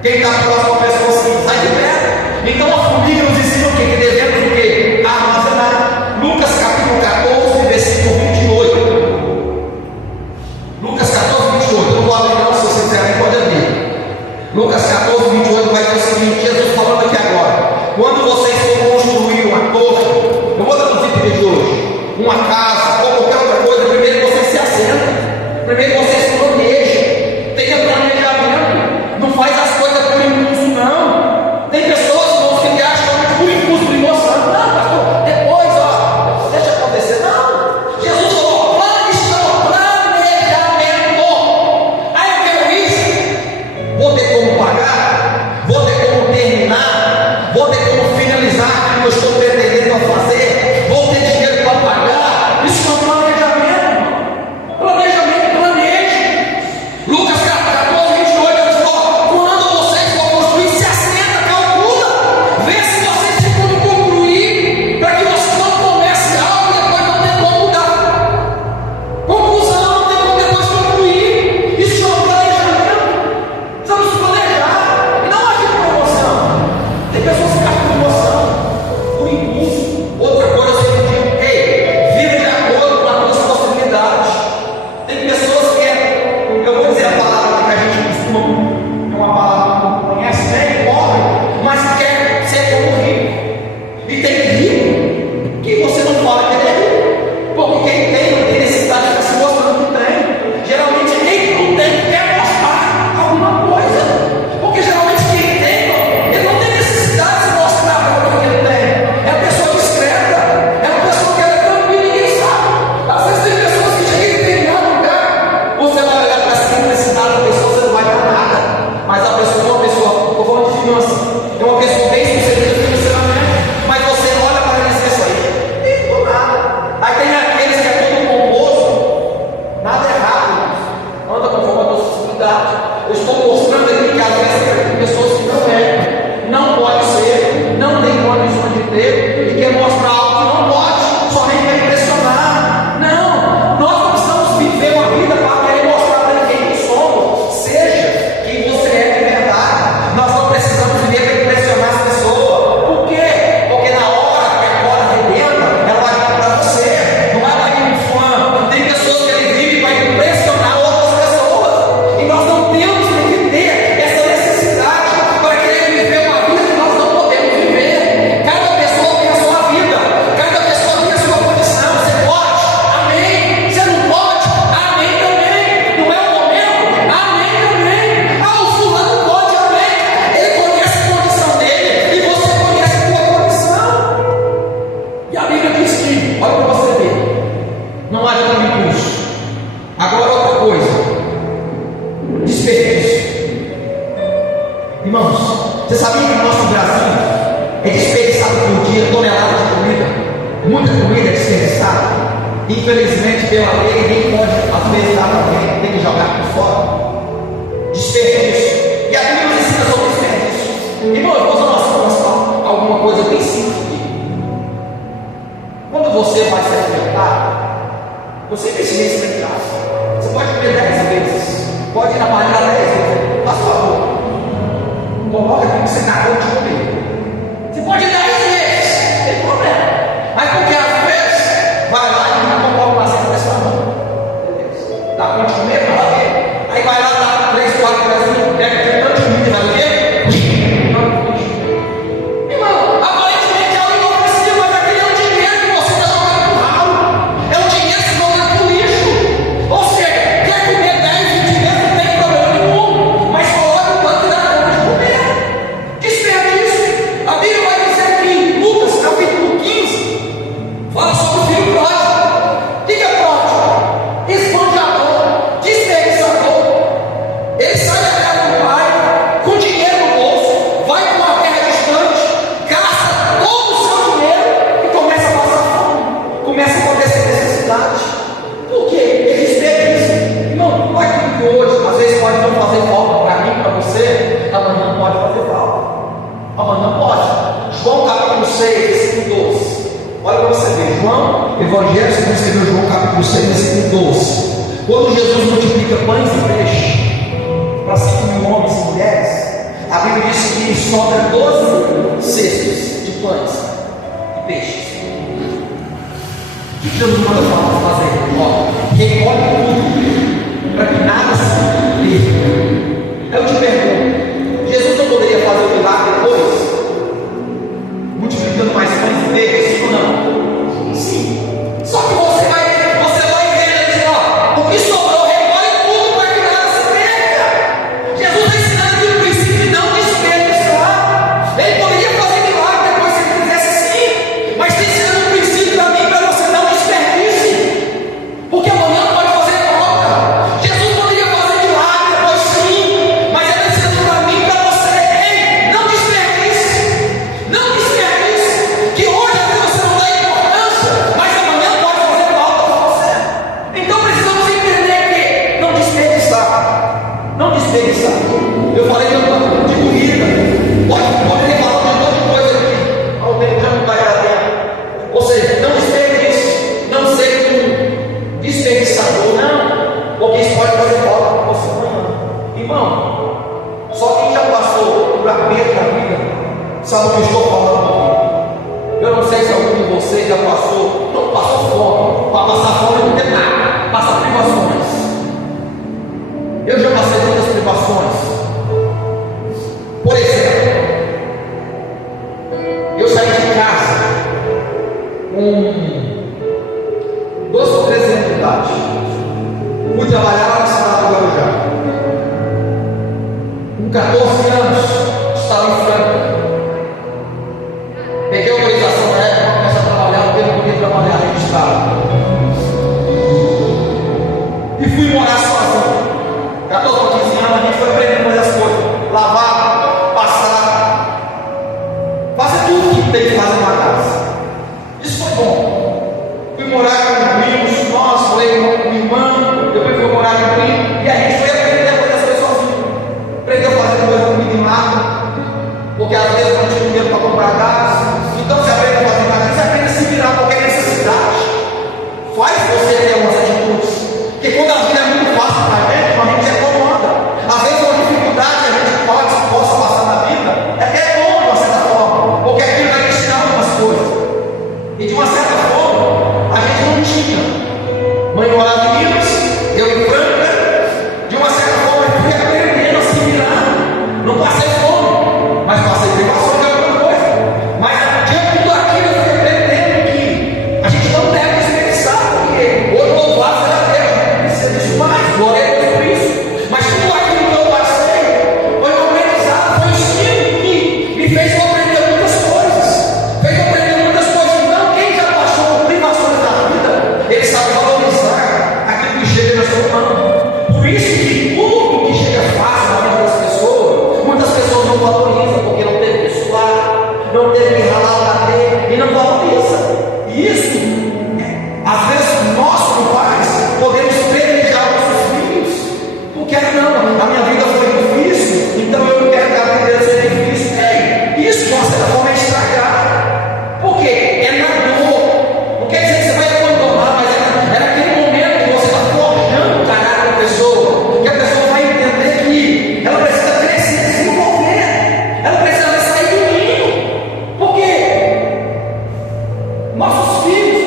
Quem está próximo à pessoa assim, sai de perto. Então a formiga nos ensina o quê? Que devemos o quê? Armazenar. Lucas capítulo 14, versículo 28. Lucas 14, 28. Eu não vou abrir não, se você quiser pode abrir. Lucas 14, 28 vai dizer o seguinte, Jesus falando aqui agora. Quando vocês for construir uma torre, eu vou traduzir para o dia de hoje, uma casa ou qualquer outra coisa, primeiro vocês se assentam, primeiro vocês planejam, tenha planejamento, não faz as coisas por impulso não. Tem pessoas que acham que por impulso, por emoção, não, pastor, depois, ó, deixa acontecer, não. Jesus falou, planejamento. Aí eu quero isso, vou ter como pagar, vou ter como terminar, vou ter como finalizar o que eu estou pretendendo a fazer, vou ter dinheiro para pagar. Isso é um planejamento. Planejamento, planeje. Lucas 14, 28, ele falou: quando vocês for construir, se assenta, calcula, vê se vocês ficam concluir, para que você não comece algo e depois não tem como mudar. Conclusão, não tem como depois concluir. Isso é um planejamento. Precisamos planejar e não agir por emoção. Tem pessoas que agem por emoção, por impulso. Outra coisa eu sempre digo, ei, vive de acordo com as tuas possibilidades. Tem pessoas que eu vou dizer a palavra que a gente costuma, é uma palavra que não conhece, né? Pobre, mas quer ser como rico. E tem rico E você não fala que ele é rico, porque quem tem não tem necessidade de ficar se mostrando que tem. Geralmente quem não tem quer mostrar alguma coisa, porque geralmente quem tem, ele não tem necessidade de se mostrar para o que ele tem. É a pessoa discreta, é a pessoa que é tranquila e ninguém sabe. Às vezes tem pessoas que chegam em determinado lugar, você vai olhar para essa simplicidade da pessoa, você não vai dar nada, mas a pessoa é uma pessoa, estou falando de finanças, é uma pessoa bem sucedida financeiramente, mas você olha para ele e diz isso aí, não tem nada. Aí tem aqueles que é tudo composto, nada errado, anda conforme a tua sensibilidade. Eu estou mostrando aqui que às vezes tem pessoas que não pode ser, não tem condições de ter, e quer mostrar algo que não pode, somente para impressionar. Não, nós não precisamos viver uma vida para querer mostrar para quem que somos, seja quem você é de verdade. Nós não precisamos viver para impressionar as pessoas. Por quê? Porque na hora que a corda arrebenta, ela vai vir para você, não vai para um fã. Tem pessoas que ele vive para impressionar outras pessoas, e nós não temos que ter essa necessidade para querer viver uma vida que nós não podemos viver. Cada pessoa tem a sua vida, cada pessoa tem a sua condição. Você pode, amém. Você não pode, amém também. Não é o momento, amém também. Ah, o fulano pode, amém. Ele conhece a condição dele e você conhece a sua condição. E a Bíblia diz que, olha para você ver, não há nenhum impulso. Agora outra coisa, desperdício. Irmãos, você sabia que no nosso Brasil é desperdiçado por dia toneladas de comida? Muita comida é desperdiçada. Infelizmente, pela lei, ninguém pode às vezes dar para alguém, tem que jogar por fora. Desperdício. E a Bíblia nos ensina sobre desperdício. Irmãos, eu vou mostrar alguma coisa bem simples aqui. Quando você vai se alimentar, você precisa experimentar. Você pode comer 10 vezes, pode ir na panela 10 vezes, faz favor. Coloca aqui que você acabou de comer. Você pode ir 10 vezes, não tem problema. Mas porque às vezes vai lá e não coloca uma cesta dessa mão. Beleza. Dá conta de comer, para ver. Aí vai lá, dá 3, 4 vezes, pega tanto de comida, vai ver? Irmão, aparentemente é algo inofensivo, mas aquele é o dinheiro que você está jogando pro ralo. É o dinheiro que você está jogando pro lixo. Ou seja, quer comer 10, 20 vezes, não tem problema nenhum. Mas coloca o quanto dá conta de comer. Desperdício. A Bíblia vai dizer que em Lucas capítulo 15 fala sobre o filho pródigo. O que é pródigo? Esbanjador, desperdiçador. Ele sai da casa do pai com dinheiro no bolso, vai para uma terra distante, gasta todo o seu dinheiro e começa a passar fome, começa a acontecer necessidade. Por quê? Ele desperdiça. Irmão, aquilo que hoje às vezes pode não fazer falta para mim, para você, amanhã não pode fazer falta. Amanhã pode. João capítulo 6, versículo 12. Olha para você ver, João, Evangelho segundo escreveu João capítulo 6, versículo 12. Quando Jesus multiplica pães e peixes para 5.000 homens e mulheres, a Bíblia diz que sobra 12 cestos de pães e peixes. O que Jesus manda fazer? Ó, recolhe tudo, para que nada se perca. Aí eu te pergunto, Jesus não poderia fazer o milagre depois? Multiplicando mais pães e peixes, sim ou não? Sim. Só que você vai ver ele dizer, ó, o que sobrou, recolhe tudo para que nada se perca. Jesus está ensinando aqui o princípio de não desperdiçar. Ele poderia fazer milagre depois se ele quisesse sim, mas está ensinando o princípio para mim, para você não desperdice, porque amanhã pode fazer falta. Jesus poderia fazer milagre depois sim, mas ele está ensinando para mim, para você, ei, não desperdice, não desperdice, que hoje às vezes você não dá importância, mas amanhã pode fazer falta para você. Então precisamos entender que não desperdiçar, não desperdiçar. Eu falei de comida, pode ter falado de um monte de coisa aqui, ao tempo já não vai dar tempo. Ou seja, não desperdice, não seja um desperdiçador, não, porque isso pode fazer falta para você amanhã. Irmão, só quem já passou por aperto da vida sabe o que eu estou falando. Eu não sei se algum de vocês já passou, não passou fome, para passar fome não tem nada, passa privações. Eu já passei muitas privações. Por exemplo, eu saí de casa com com 12 ou 13 anos de idade. Fui trabalhar lá na cidade do Guarujá. Com 14 anos, estava em Franca. Peguei a autorização da época para começar a trabalhar, porque eu não podia trabalhar registrado. E fui morar sozinho. 14 ou 15 anos, a gente foi aprendendo a fazer as coisas. Lavar, passar, fazer tudo que tem que fazer numa casa. Isso foi bom. Fui morar com primos, nós, falei com o irmão, depois fui morar com o primo, e a gente foi aprender a fazer as coisas sozinho. Aprendeu a fazer coisa com comida em mata, porque às vezes não tinha dinheiro para comprar gás. Então você aprende a fazer gás, você aprende a se virar qualquer necessidade. Faz você ter umas atitudes. Porque quando a vida é muito fácil para a gente se acomoda. Às vezes uma dificuldade que a gente possa passar na vida é bom de uma certa forma, porque aquilo vai ensinar algumas coisas. E de uma certa forma, a gente não tinha. Mãe morava em Minas, eu em Franca. De uma certa forma, eu fui aprendendo a se virar. Não passei fome, mas passei privação de alguma coisa. Mas diante de tudo aquilo, eu fui aprendendo que a gente não deve desperdiçar, porque hoje louvado será Deus, precisa disso mais, glória a Deus por isso. Mas tudo aquilo que eu passei foi um aprendizado, foi um ensino que me fez aprender muitas coisas. Fez aprender muitas coisas. Então, quem já passou por privações da vida, ele sabe valorizar aquilo que chega na sua mão. Por isso que tudo que chega fácil na vida das pessoas, muitas pessoas não valorizam, porque não teve que suar, não teve que ralar o bater, e não valoriza. E isso, às vezes, nós como pais, podemos privilegiar nossos filhos, porque não, a minha vida foi difícil, então eu não quero que a vida dele seja difícil. Ei, isso de uma certa forma é estragar, porque é na dor, não quer dizer que você vai abandonar, mas é naquele momento que você está forjando o caráter da pessoa, que a pessoa vai entender que ela precisa crescer, se desenvolver, ela precisa sair do ninho, porque nossos filhos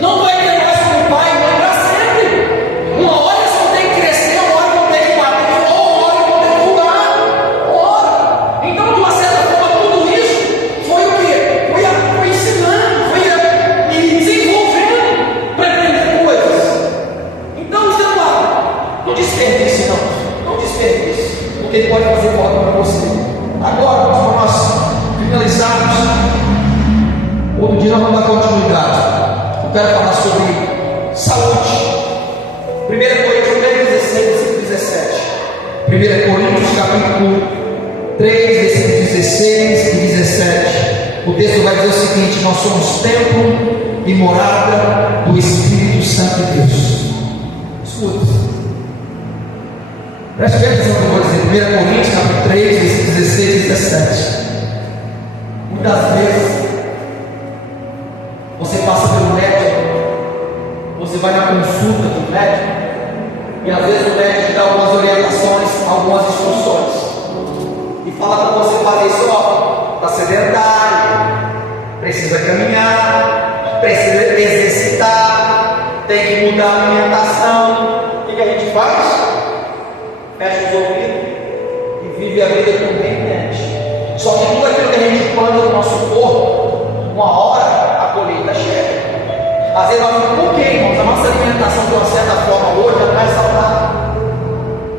não vai ter mais como pai e mãe para sempre. Uma hora eles vão ter que crescer, uma hora vão ter que bater, ou uma hora vão ter que mudar. Ora, então de uma certa forma tudo isso foi o quê? Foi ensinando, foi me desenvolvendo para aprender coisas. Então, não desperdice não desperdice, porque ele pode fazer falta para você. Agora, para nós finalizarmos, outro dia nós vamos dar continuidade. Eu quero falar sobre saúde. 1 Coríntios 3, 16, 17. 1 Coríntios capítulo 3, versículos 16 e 17. O texto vai dizer o seguinte: nós somos templo e morada do Espírito Santo de Deus. Escuta. Preste atenção no que eu vou dizer. 1 Coríntios capítulo 3, versículos 16 e 17. Muitas vezes você passa pelo médico, você vai na consulta do médico, e às vezes o médico te dá algumas orientações, algumas instruções, e fala para você fazer isso, ó, está sedentário, precisa caminhar, precisa exercitar, tem que mudar a alimentação. O que a gente faz? Fecha os ouvidos e vive a vida como bem entende. Só que tudo aquilo que a gente planta no nosso corpo, uma hora a colheita chega. Às vezes nós falamos, por que, irmãos? A nossa alimentação de uma certa forma hoje não é saudável.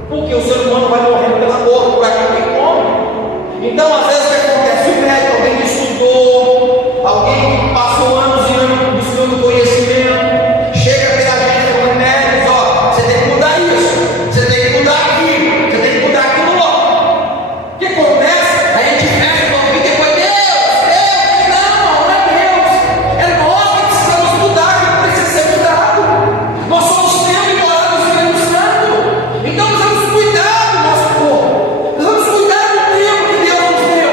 Porque o ser humano vai morrendo pela dor, por aquilo que come. Então, às vezes, o que acontece? O médico, alguém que estudou, alguém que passou anos e anos buscando conhecimento, chega pela gente com remédios, ó, você tem que mudar isso, você tem que mudar aquilo, você tem que mudar aquilo lá. O que acontece? A gente fecha o ouvido e depois, Deus, não é Deus, é nós que precisamos mudar, que precisa ser mudado. Nós somos templo e morada do Espírito Santo. Então precisamos cuidar do nosso corpo, precisamos cuidar do tempo que Deus nos deu.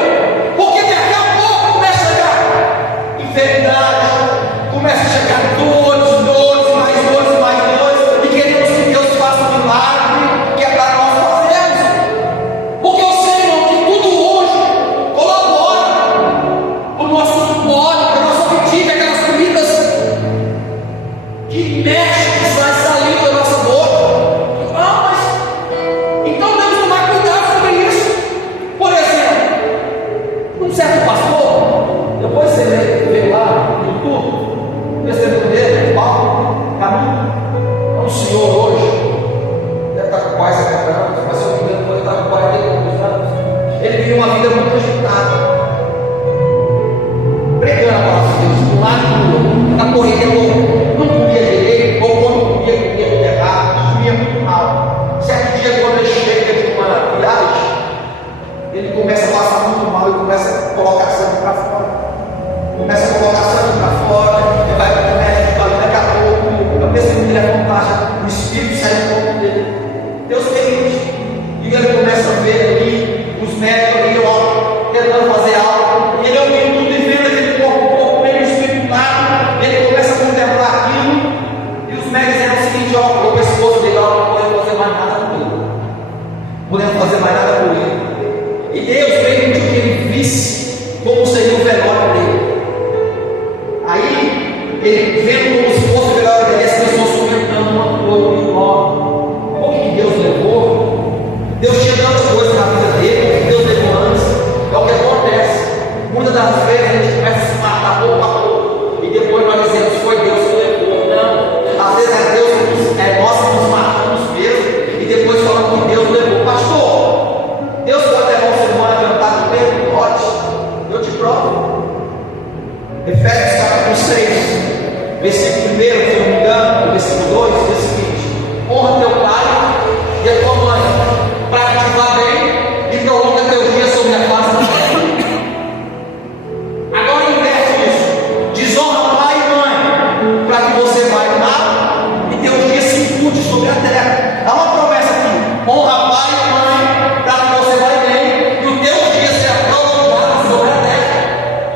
ele vendo como se fosse melhor dele, as pessoas comentando uma coisa nova. Por que Deus levou? Deus tinha tantas coisas na vida dele, por que Deus levou antes? É o que acontece. Muitas das vezes a gente começa a se matar pouco a pouco, e depois nós dizemos que foi Deus que levou. Não, às vezes é Deus que nós que nos matamos mesmo, e depois falamos que Deus levou. Pastor, Deus pode levar o ser humano a adiantar no meio? Pode, eu te provo. Efésios capítulo 6, versículo 1, se eu não me engano, versículo 2, diz o seguinte: honra teu pai e a tua mãe, para que te vá bem e prolonga teu dia sobre a face da terra. Agora inverte isso: desonra pai e mãe, para que você vá mal e teu dia se incute sobre a terra. Há uma promessa aqui: honra pai e mãe, para que você vá bem e o teu dia será prolongado sobre a terra.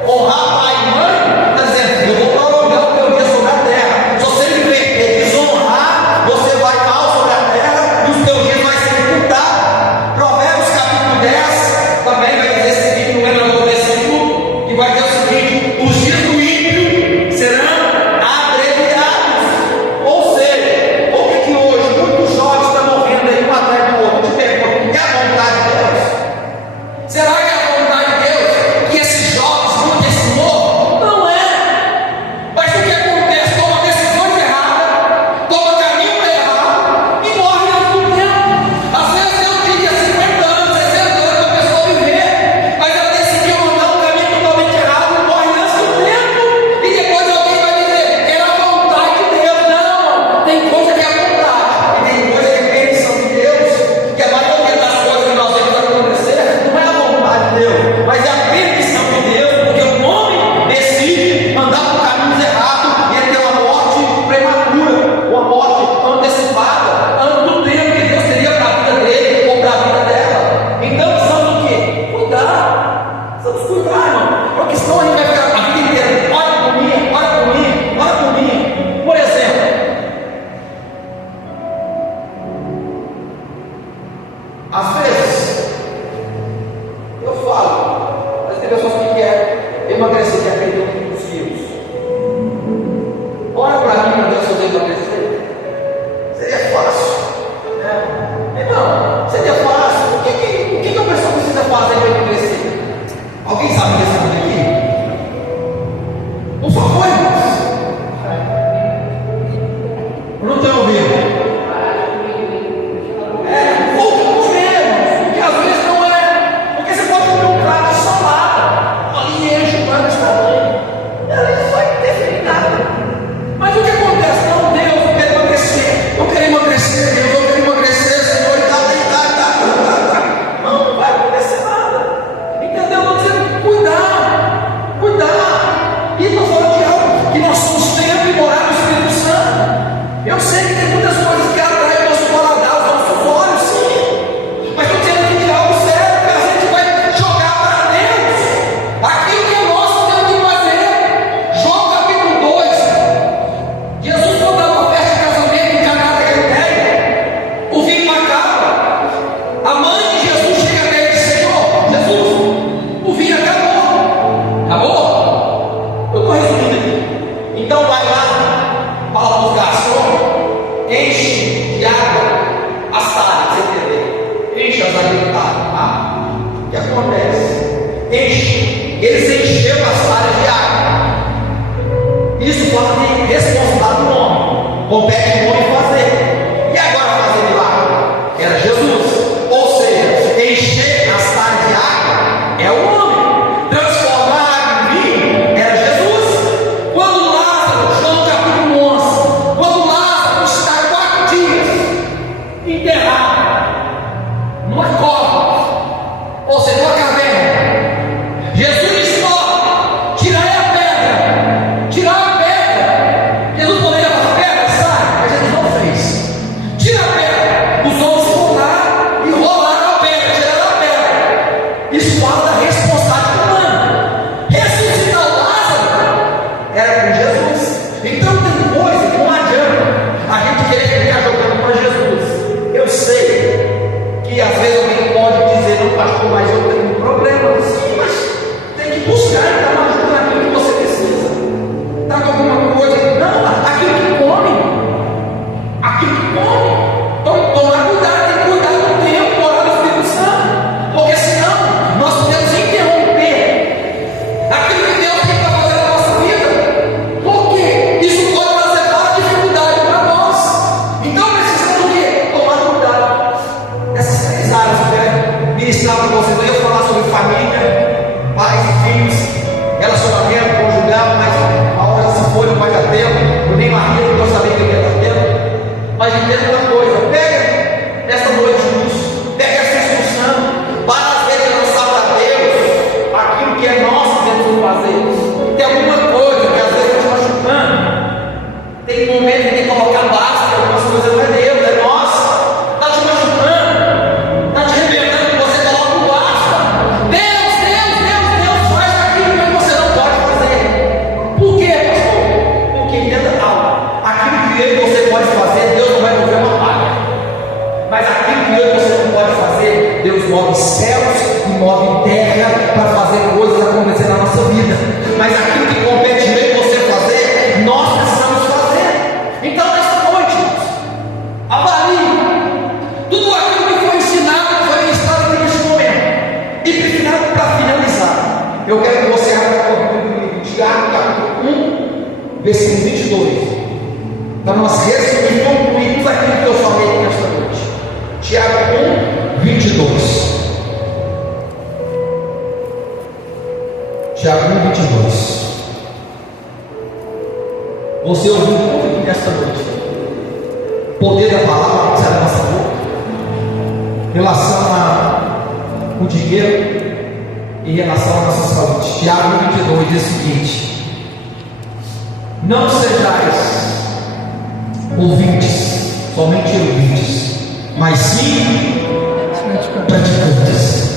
Honrar pai e mãe está dizendo: eu vou prolongar o teu dia sobre a terra. Se você viver desonrar, você vai mal sobre a terra e os teus dias vai se encurtar. Provérbios capítulo 10 também vai dizer o seguinte, no mesmo versículo, que vai dizer o seguinte: os dias do ímpio serão abreviados. Ou seja, por que hoje muitos jovens estão morrendo aí um atrás do outro? Te pergunto, é a vontade de Deus? Será que é a vontade de Deus que esses jovens muitos se morram? Não é. Mas o que acontece? Toma decisões erradas, toma caminho errado e morre antes do tempo. Às vezes Deus queria 50 anos, 60 anos para a pessoa viver, mas ela decidiu andar um caminho totalmente errado e morre antes do tempo. E depois alguém vai dizer: era a vontade de Deus. Não, tem coisa que é a vontade e tem coisa que é a permissão de Deus, que a maioria das coisas que nós vemos acontecer não é a vontade de Deus, mas é a permissão de Deus, porque o homem decide andar por caminhos errados e ele tem uma morte prematura, uma morte antecipada, antes do tempo que Deus teria para a vida dele ou para a vida dela. Então precisamos do quê? Cuidar. Precisamos cuidar, irmão. Porque senão a gente vai ficar a vida inteira: olha por mim, olha por mim, olha por mim. Por exemplo, às vezes eu falo, mas tem pessoas que querem emagrecer, querem perder uns quilos. Olha para mim, para Deus fazer emagrecer. Seria fácil, né? Irmão, seria fácil. O que a pessoa precisa fazer para emagrecer? Alguém sabe responder aqui? Não só foi, irmãos. Eu não estou ouvindo. Pouco mesmo, porque às vezes não é. Porque você pode comer um prato de salada, ali enche o prato de salada, e ali não vai ter nada. Mas o que acontece? Não, Deus, eu quero emagrecer, Deus, eu quero emagrecer, Senhor, e tá. Não vai acontecer nada. Entendeu? Eu estou dizendo: cuidar. E estou falando de algo que nós somos templo e morar no Espírito Santo. Eu sei que tem muitas coisas que atraem o nosso paladar, os nossos olhos, sim. Mas estou dizendo aqui de algo sério, que a gente vai jogar para Deus aquilo que é nosso, temos que fazer. João capítulo 2. Jesus foi dar uma festa de casamento em Caná da Galileia. O vinho acaba. A mãe de Jesus chega até ele e diz: Senhor, Jesus, o vinho acabou. Acabou? Eu estou resumindo aqui. Então vai lá, fala para os garçons, enche de água as talhas, você entender? Enche as alimentadas. O que acontece? Enche. Eles encheram as talhas de água. Isso fala de responsabilidade do homem. Compete o homem fazer. E agora fazer milagre? Era Jesus. Ou seja, encher as talhas de água é o homem. Transformar a água em vinho era Jesus. Quando Lázaro, João capítulo 11, quando Lázaro está 4 dias enterrado numa cova, ou seja, numa caverna, Jesus disse: ó, tirai a pedra. bem marrento, porque eu sabia que ele ia estar tendo. Mas entenda uma coisa: pega essa noite de luz, pega essa instrução, para às vezes lançar para Deus aquilo que é nosso dentro do fazer. Tem alguma coisa que às vezes está te machucando. Tem um momento que tem que colocar basta, algumas coisas não é Deus, é nossa. Está te machucando, está te arrebentando, que você coloca o basta. Deus, faz aquilo que você não pode fazer. Por quê, pastor? Porque entenda algo: aquilo que eu e você pode fazer, Deus não vai mover uma palha. Mas aquilo que eu e você não pode fazer, Deus move céus e move terra para fazer coisas acontecer na nossa vida. Mas aquilo que compete eu e você fazer, nós precisamos fazer. Então, nesta noite, avalie tudo aquilo que foi ensinado, que foi ministrado aqui neste momento. E para finalizar, eu quero que você abra comigo Tiago capítulo 1, versículo 22. Para nós resumir e concluir tudo aquilo que eu falei aqui nesta noite. Tiago 1, 22. Tiago 1, 22. Você ouviu muito aqui nesta noite o poder da palavra que sai da nossa boca em relação ao dinheiro e em relação à nossa saúde. Tiago 1, 22 diz o seguinte: não sejais ouvintes, somente ouvintes, mas sim praticantes.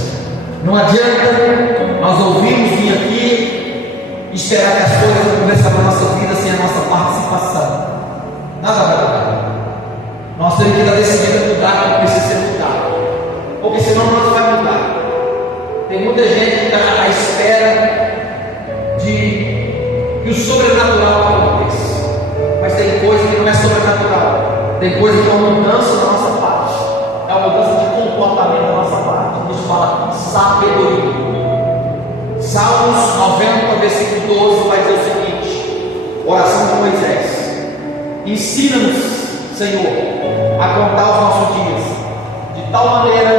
Não adianta nós ouvirmos vir aqui e esperar que as coisas comecem na nossa vida sem a nossa participação. Nada vai mudar. Nós temos que estar decididos a mudar o que precisa ser mudado, porque senão nós vai mudar. Tem muita gente que está à espera de que o sobrenatural aconteça, mas tem coisa que não é sobrenatural. Tem coisa que é uma mudança da nossa parte, é uma mudança de comportamento da nossa parte. Nos fala sabedoria. Salmos 90, versículo 12 vai dizer o seguinte: oração de Moisés: ensina-nos, Senhor, a contar os nossos dias, de tal maneira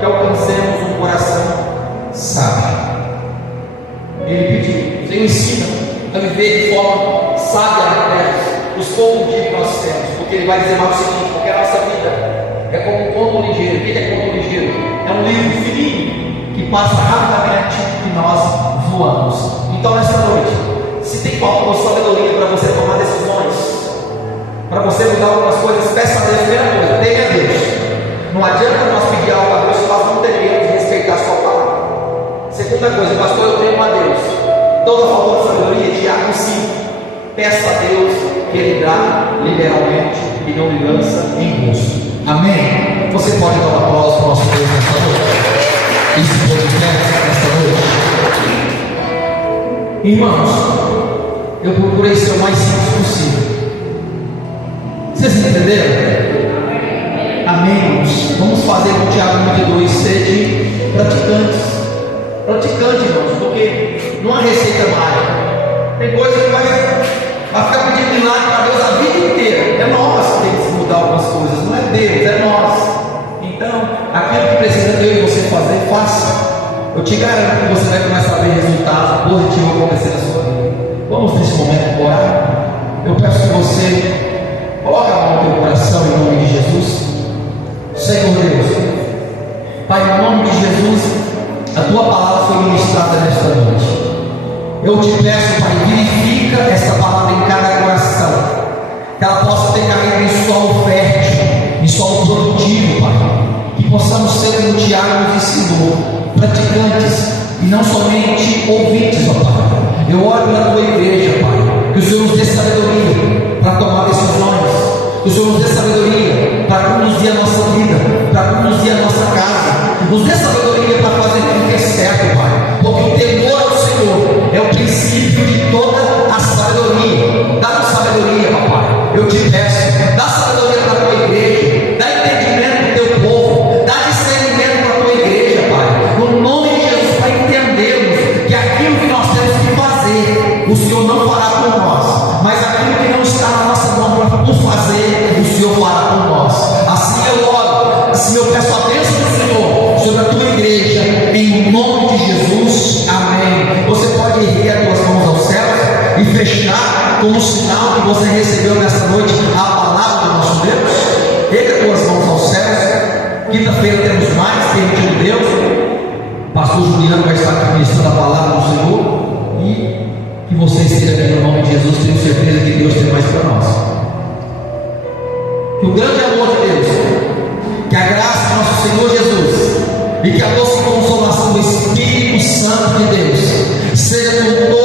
que alcancemos um coração sábio. Ele pediu: Senhor, ensina-nos a viver de forma sábia na terra, os poucos dias que nós temos, porque ele vai dizer mais o seguinte: porque a nossa vida é como um conto ligeiro. O que é conto ligeiro? É um livro fininho que passa rapidamente e nós voamos. Então, nessa noite, se tem falta de sabedoria para você tomar decisões, para você mudar algumas coisas, peça a Deus. Primeira coisa, tenha Deus. Não adianta nós pedir algo a Deus se nós não teremos de respeitar a sua palavra. Segunda coisa, pastor, eu tenho a Deus. Toda falta de sabedoria, Tiago 5, peça a Deus que Ele dá liberalmente e não lhe lança em rosto. Amém? Você pode dar uma aplauso para o nosso Deus nesta noite? Isso foi de pé nesta noite. Irmãos, eu procurei ser o mais simples possível. Vocês entenderam? Amém, irmãos? Vamos fazer com Tiago 22, sede praticantes. Praticante, irmãos, porque não há receita mágica. Tem coisa que vai ficar pedindo milagre para Deus a vida inteira. É nós que temos que mudar algumas coisas, não é Deus, é nós. Então, aquilo que precisa eu e você fazer, faça. Eu te garanto que você vai começar a ver resultados positivos acontecer na sua vida. Vamos nesse momento orar. Eu peço que você coloque a mão no teu coração em nome de Jesus. Senhor Deus, Pai, em nome de Jesus, a tua palavra foi ministrada nesta noite. Eu te peço, Pai, verifica essa palavra em cada coração, que ela possa ter caído em solo fértil, em solo produtivo, Pai. Que possamos ser, como Tiago nos ensinou, praticantes e não somente ouvintes, ó Pai. Eu oro pela tua igreja, Pai, que o Senhor nos dê sabedoria para tomar decisões, que o Senhor nos dê sabedoria para conduzir a nossa vida, para conduzir a nossa casa, nos dê sabedoria para fazer tudo que é certo, Pai, porque o temor ao Senhor é o princípio de toda a sabedoria. Dá-nos sabedoria, papai, eu te peço, dá sabedoria para a tua igreja, dá entendimento para o teu povo, dá discernimento para a tua igreja, Pai, no nome de Jesus, para entendermos que aquilo que nós temos que fazer, o Senhor não fará por nós, mas aquilo que não está na nossa mão por fazer, o Senhor fará por nós. Assim eu oro, assim eu peço a bênção do Senhor sobre a tua igreja, em nome de Jesus, amém. Você pode erguer as tuas mãos aos céus e fechar como sinal que você recebeu nessa noite a palavra do nosso Deus? Erga tuas mãos aos céus. Quinta-feira temos mais, permitindo Deus. O pastor Juliano vai estar aqui ministrando a palavra do Senhor. E que você esteja aqui no nome de Jesus. Tenho certeza que Deus tem mais para nós. Que o grande amor de Deus, que a graça do nosso Senhor Jesus e que a doce consolação do Espírito Santo de Deus seja com